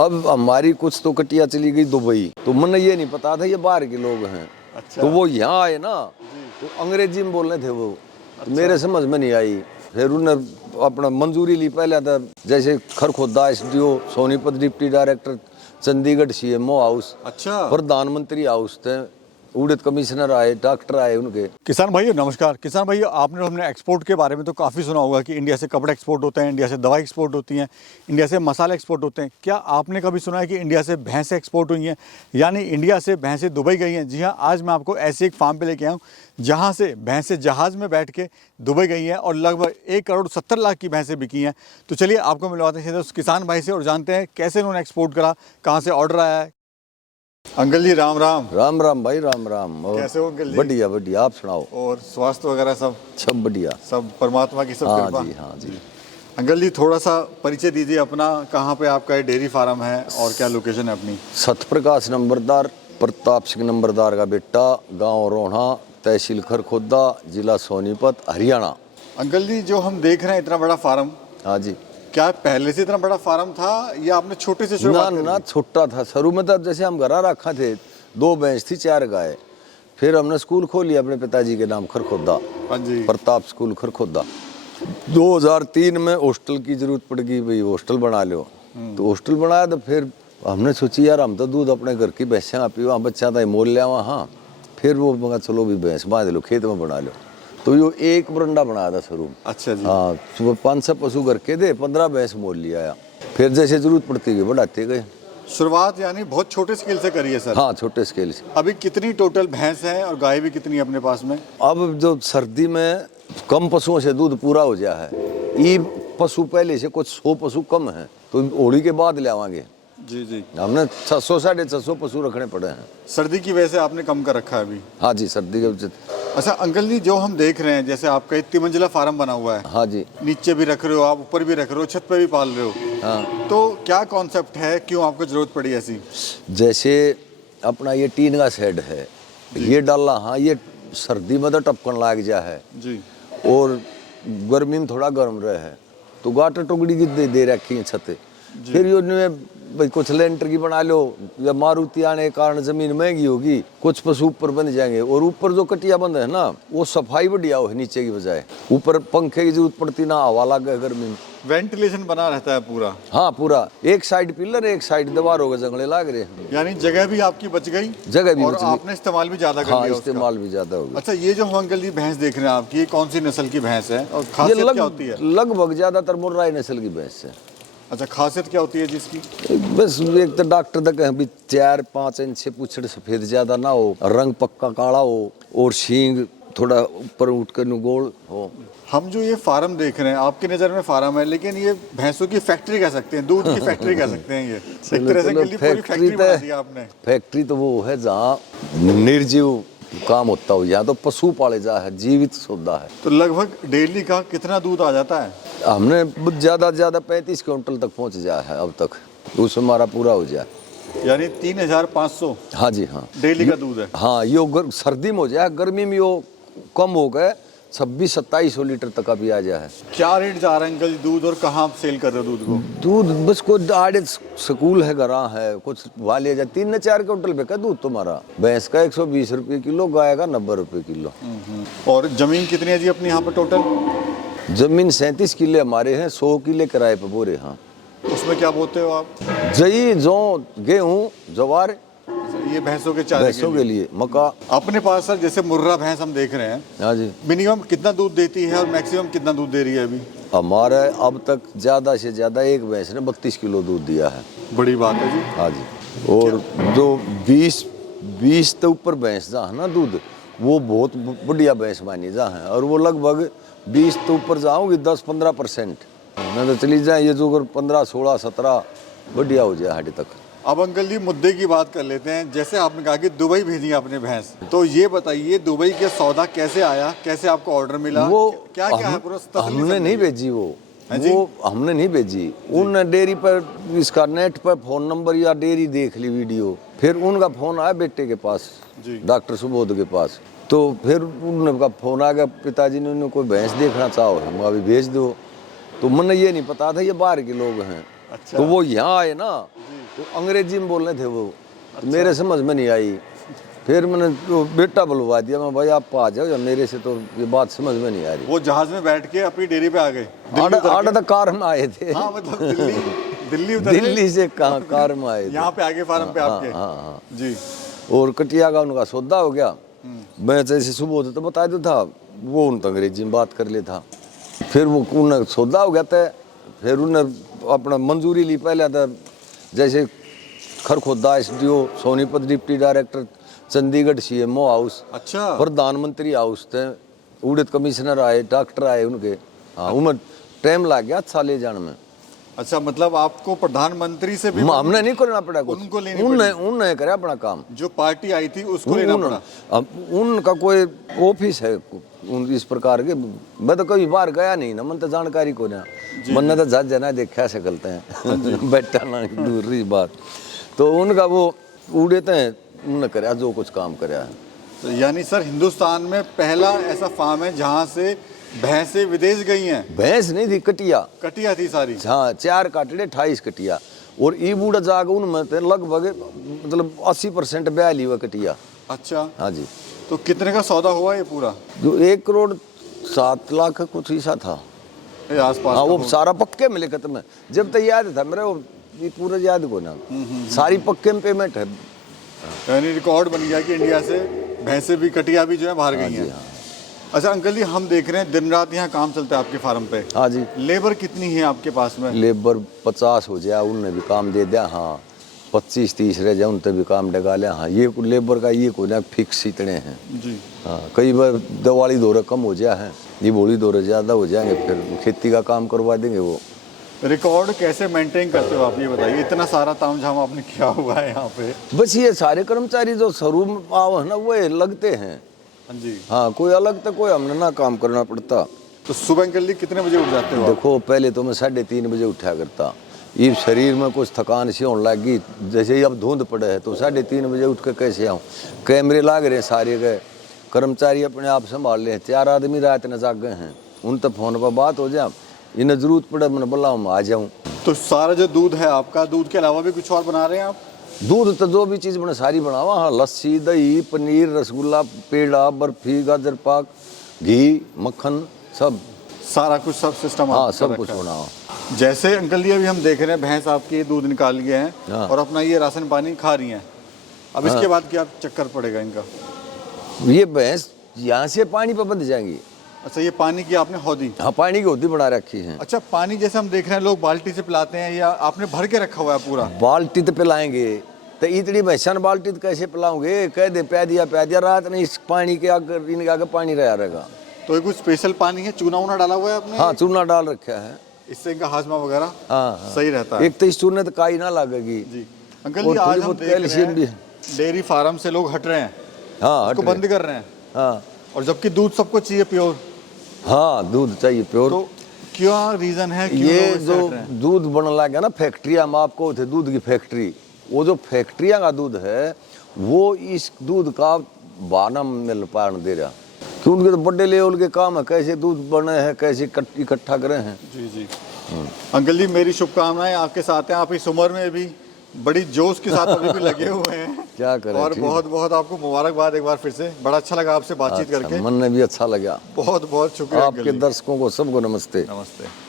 अब हमारी कुछ तो कटिया चली गई दुबई, तो मैंने ये नहीं पता था ये बाहर के लोग हैं। अच्छा। तो वो यहाँ आए ना, तो अंग्रेजी में बोल रहे थे वो। तो मेरे समझ में नहीं आई। फिर उन्होंने अपना मंजूरी ली। पहले था जैसे Kharkhoda SDO, Sonipat deputy director, Chandigarh CMO house, अच्छा। प्रधानमंत्री हाउस थे, उड़द कमिश्नर आए, डॉक्टर आए उनके। किसान भाइयों नमस्कार। किसान भाइयों, आपने हमने एक्सपोर्ट के बारे में तो काफ़ी सुना होगा कि इंडिया से कपड़े एक्सपोर्ट होते हैं, इंडिया से दवाई एक्सपोर्ट होती हैं, इंडिया से मसाले एक्सपोर्ट होते हैं। क्या आपने कभी सुना है कि इंडिया से भैंसें एक्सपोर्ट हुई हैं, यानी इंडिया से भैंसें दुबई गई हैं? जी हाँ, आज मैं आपको ऐसे एक फार्म पे लेके आया हूँ जहाँ से भैंसें जहाज़ में बैठ के दुबई गई हैं और लगभग 1,70,00,000 की भैंसें बिकी हैं। तो चलिए आपको मिलवाते हैं उस किसान भाई से और जानते हैं कैसे उन्होंने एक्सपोर्ट करा, कहाँ से ऑर्डर आया है। अंकल जी राम राम। राम राम भाई, राम राम। और कैसे हो अंकल जी? बढ़िया बढ़िया, आप सुनाओ। और स्वास्थ्य वगैरह सब बढ़िया, सब परमात्मा की सब हाँ कृपा। जी, हाँ जी। अंकल जी थोड़ा सा परिचय दीजिए अपना, कहाँ पे आपका ये डेयरी फार्म है और क्या लोकेशन है अपनी? सतप्रकाश नंबरदार, प्रताप सिंह नंबरदार का बेटा, गांव रोहा, तहसील खरखोदा, जिला सोनीपत, हरियाणा। अंकल जी जो हम देख रहे हैं इतना बड़ा फार्म, हाँ जी। क्या पहले से इतना बड़ा फार्म था या आपने छोटे से ना शुरुआत ना, छोटा था शुरू में। तब जैसे हम घर रखा थे, 2 भैंस थी, 4 गाय। फिर हमने स्कूल खोल लिया अपने पिताजी के नाम, खरखोदा, हाँ जी। प्रताप स्कूल खरखोदा। 2003 में हॉस्टल की जरूरत पड़ गई, भाई हॉस्टल बना लो। तो हॉस्टल बनाया, तो फिर हमने सोची यार हम तो दूध अपने घर की भैंसें पी, वहाँ बच्चा था मोल लिया वहाँ। फिर वो मगा चलो भी भैंस बांध लो, खेत में बना लो। तो यो एक बरंडा बनाया था शुरू में। अच्छा जी। हाँ, सुबह 500 पशु घर के दे, 15 भैंस मोल लिया। फिर जैसे जरूरत पड़ती गई बढ़ाते गए। शुरुआत यानी बहुत छोटे स्केल से करी है सर? हाँ, छोटे स्केल से। अभी कितनी टोटल भैंस है और गाय भी कितनी है अपने पास में? अब जो सर्दी में कम पशुओं से दूध पूरा हो गया है, ये पशु पहले से कुछ 100 पशु कम है, तो होली के बाद ले आवांगे। जी जी। हमने 600 650 पशु रखने पड़े हैं। सर्दी की वजह से आपने कम कर रखा है अभी? हाँ जी, सर्दी के। अच्छा अंकल जी जो हम देख रहे हैं, जैसे आपका 3 मंजिला फार्म बना हुआ है। हाँ जी। नीचे भी रख रहे हो आप, ऊपर भी रख रहे हो, छत पे भी पाल रहे हो। हाँ। तो क्या कॉन्सेप्ट है, क्यों आपको जरूरत पड़ी ऐसी? जैसे अपना ये टीन का शेड है, ये डाला। हाँ, ये सर्दी में तो टपकन लाग जा है जी, और गर्मी में थोड़ा गर्म रहे है, तो गाटर टुकड़ी की दे रखी है छत। फिर यो भाई कुछ लेंटर की बना लो, या मारुति आने के कारण जमीन महंगी होगी, कुछ पशु ऊपर बन जाएंगे। और ऊपर जो कटिया बंद है ना, वो सफाई बढ़िया हो नीचे की बजाय। ऊपर पंखे की जरूरत पड़ती ना, हवा लगे गर्मी में। वेंटिलेशन बना रहता है पूरा? हाँ पूरा, एक साइड पिलर, एक साइड दीवार हो गए, जंगले लाग रहे हैं। यानी जगह भी आपकी बच गई, जगह भी और बच गई। आपने इस्तेमाल भी ज्यादा कर हाँ, लिया उसका। इस्तेमाल भी ज्यादा हो गया। अच्छा, ये जो हम अंकल जी भैंस देख रहे हैं आपकी, ये कौन सी नस्ल की भैंस है और खासियत क्या होती है? लगभग ज्यादातर मुर्राई नस्ल की भैंस है। अच्छा, खासियत क्या होती है जिसकी? बस एक तो डॉक्टर तक भी 4-5 इंच से पूछड़ सफेद ज्यादा ना हो, रंग पक्का काला हो, और सींग थोड़ा ऊपर उठ कर गोल हो। हम जो ये फार्म देख रहे हैं, आपकी नज़र में फार्म है, लेकिन ये भैंसों की फैक्ट्री कह सकते हैं, दूध की फैक्ट्री कह सकते हैं। ये एक तरह से पूरी फैक्ट्री बना दी आपने। फैक्ट्री तो वो है जहाँ निर्जीव काम होता हो, यहाँ तो पशु पाले जा है, जीवित सौदा है। तो लगभग डेली का कितना दूध आ जाता है? हमने ज्यादा 35 क्विंटल तक पहुँच जा है अब तक, उसमें हमारा पूरा हो जाए। यानी 3,500? हाँ जी, हाँ डेली का दूध है। हाँ, यो सर्दी में हो जाए, गर्मी में यो कम हो गए, 2600-2700 लीटर तक अभी आ जाए। क्या रेट जा रहा है अंकल दूध, और कहाँ आप सेल कर रहे हो दूध को? दूध बस कोई आड़े स्कूल है, घरा है, कुछ वाले जा 3-4 क्विंटल पे का दूध तुम्हारा। भैंस का 120 रुपये किलो, गाय का 90 रुपये किलो। और जमीन कितनी है जी अपनी यहाँ पर टोटल? जमीन 37 किले हमारे हैं, 100 किले किराए पे बोरे। हाँ, उसमें क्या बोते हो आप? जई, जौ, गेहूँ, जवार, ये भैंसों के चारे भैंसों के लिए मक्का। अपने पास सर जैसे मुर्रा भैंस हम देख रहे हैं, हाँ जी। मिनिमम कितना दूध देती है और मैक्सिमम कितना दूध दे रही है अभी? हमारे अब तक ज्यादा से ज्यादा एक भैंस ने 32 किलो दूध दिया है। बड़ी बात है जी। हाँ जी। और जो 20 तो ऊपर भैंस जहाँ है ना दूध, वो बहुत बढ़िया भैंस मानी जहाँ है, और वो लगभग 20 तो ऊपर जाओगी, 10-15% मैं तो चली जाए। ये जो 15-16-17 बढ़िया हो जाए हाडी तक। अब अंकल जी मुद्दे की बात कर लेते हैं। जैसे आपने कहा कि दुबई भेजी आपने भैंस, तो ये बताइए दुबई के सौदा कैसे आया, कैसे आपको ऑर्डर मिला? वो क्या क्या है पूरा? हमने नहीं भेजी वो हमने नहीं भेजी। उन डेयरी पर इसका नेट पर फोन नंबर या डेयरी देख ली वीडियो, फिर उनका फोन आया बेटे के पास, डॉक्टर सुबोध के पास। तो फिर उनका फोन आ गया, पिताजी ने कोई भैंस देखना चाहो हम अभी भेज दो। तो मैंने ये नहीं पता था ये बाहर के लोग हैं, अच्छा। तो वो यहाँ आए ना तो अंग्रेजी में बोल रहे थे वो, तो मेरे समझ में नहीं आई। फिर मैंने तो बेटा बुलवा दिया, मैं भाई आप आ जाओ, या मेरे से तो ये बात समझ में नहीं आ रही। वो जहाज में बैठ के अपनी डेयरी पे आ गए? आड़ा तक कार में आए थे। हाँ मतलब दिल्ली उतरे, दिल्ली से कहाँ कार में आए थे। यहाँ पे आगे फार्म पे आपके? हाँ। जी। और कटिया का उनका सौदा हो गया। मैं जैसे सुबह होता तो बता देता था, वो उन तो अंग्रेजी में बात कर लेता। फिर वो उन्हें सौदा हो गया था, फिर उन्हें अपना मंजूरी ली। पहले था जैसे Kharkhoda SDO, Sonipat deputy director, Chandigarh CMO house, अच्छा। प्रधानमंत्री हाउस थे, उड़द कमिश्नर आए, डॉक्टर आए उनके। हाँ, उन्हें टाइम लग गया अच्छा ले जाने में। अच्छा, मतलब आपको प्रधानमंत्री से भी हमने नहीं करना पड़ा कुछ, उनको लेनी उन्होंने करे अपना काम। जो पार्टी आई थी उसको लेना पड़ा? अब उनका कोई ऑफिस है इस प्रकार के। मैं तो कभी बाहर गया नहीं ना, मन तो जानकारी को ना, मन तो जज ना देखा सकलते हैं बैठा ना दूर रही बात। तो उनका वो उड़े थे, उन्होंने कराया जो कुछ काम कराया है। तो यानी सर हिंदुस्तान में पहला ऐसा फार्म है जहाँ से भैंसें विदेश गई हैं? भैंस नहीं थी, कटिया। कटिया थी सारी? हाँ, 4 काटड़े 28 कटिया। और ई बूढ़ा जाग उनमें थे लगभग मतलब 80% ब्याह ली हुआ कटिया। अच्छा। हाँ जी। तो कितने का सौदा हुआ ये पूरा? जो 1 करोड़ 7 लाख कुछ ऐसा था। ये आसपास हाँ, का वो सारा पक्के में लिखा था। मैं जब तक याद था मेरे, वो ये पूरा याद को ना, सारी पक्के में पेमेंट है। यानी रिकॉर्ड बन गया कि इंडिया से भैंसें भी, कटिया भी जो है बाहर गई हैं। अच्छा अंकल जी, हम देख रहे हैं दिन रात यहाँ काम चलता है आपके फार्म पे। हाँ जी। लेबर कितनी है आपके पास में? लेबर 50 हो जाए, उनने भी काम दे दिया। हाँ, 25-30 रह जाए, उनसे भी काम डगा लिया। हाँ, ये लेबर का ये को ना फिक्स इतने हैं जी। हाँ, कई बार दिवाली दौरे कम हो जाए हैं, दिवाली दौरे ज़्यादा हो जाएंगे, फिर खेती का काम करवा देंगे। वो रिकॉर्ड कैसे मेंटेन करते हो आप, ये बताइए? इतना सारा तामझाम आपने किया हुआ है यहाँ पे। बस ये सारे कर्मचारी जो शुरू में आओ है ना, वो लगते हैं। हाँ जी। हाँ, कोई अलग तो कोई हमने ना काम करना पड़ता। तो सुबह अंकल जी कितने बजे उठ जाते हो आप? देखो, पहले तो मैं 3:30 बजे उठा करता। ये शरीर में कुछ थकान सी होने लगी, जैसे ही अब धुंध पड़े है तो 3:30 बजे उठ के कैसे आऊँ। कैमरे लाग रहे हैं सारे गए, कर्मचारी अपने आप संभाल रहे हैं। 4 आदमी रात न जाग गए हैं, उन तक फोन पर बात हो जाए, इन्हें जरूरत पड़े मैंने बोला मैं आ जाऊँ। तो सारा जो दूध है आपका, दूध के अलावा भी कुछ और बना रहे हैं आप? दूध तो जो भी चीज़ बने सारी बनावा। हाँ, लस्सी, दही, पनीर, रसगुल्ला, पेड़ा, बर्फी, गाजर पाक, घी, मक्खन, सब सारा कुछ, सब सिस्टम? हाँ, सब कुछ बनावा। जैसे अंकल जी अभी हम देख रहे हैं भैंस आपकी दूध निकाल लिए हैं। हाँ। और अपना ये राशन पानी खा रही हैं। अब इसके बाद क्या चक्कर पड़ेगा इनका? ये भैंस यहाँ से पानी पर बंध जाएंगी। अच्छा, ये पानी की आपने हौदी? हाँ, पानी की होदी बना रखी है। अच्छा, पानी जैसे हम देख रहे हैं लोग बाल्टी से पिलाते हैं, या आपने भर के रखा हुआ है पूरा? बाल्टी तो पिलाएंगे, तो इतनी भैंसन बाल्टी तो कैसे पिलाओगे? कह दे प्या दिया रात नहीं, इस पानी के आगे इनके आगे पानी रहा रहेगा। तो ये कुछ स्पेशल पानी है? चूना वूना डाला हुआ है आपने? हाँ, चूना डाल रखा है, इससे इनका हाजमा वगैरह हाँ, सही रहता है। एक तो इस चूने तो काई ना लगेगी जी। अंकल जी, आज हम देख रहे हैं डेयरी फार्म से लोग हट रहे हैं। हाँ, उसको बंद कर रहे हैं। हाँ, और जबकि दूध सबको चाहिए प्योर। हाँ, दूध चाहिए प्योर। तो क्या रीजन है? क्यों ये लोग इससे जो हट रहे हैं? दूध बनने लगा ना, फैक्ट्री हम आपको थे दूध की फैक्ट्री, वो जो फैक्ट्रियाँ का दूध है वो इस दूध का बाना मिल पान दे रहा, क्यों? उनके तो बड़े लेवल के काम है, कैसे दूध बने हैं, कैसे इकट्ठा करे हैं। जी जी। अंकल जी, मेरी शुभकामनाएं आपके साथ हैं। आप इस उम्र में भी बड़ी जोश के साथ अभी भी लगे हुए हैं। क्या करें, और ठीक। बहुत बहुत आपको मुबारकबाद एक बार फिर से। बड़ा अच्छा लगा आपसे बातचीत करके। मन ने भी अच्छा लगा। बहुत बहुत शुक्रिया अंकल आपके जी। दर्शकों को सबको नमस्ते। नमस्ते।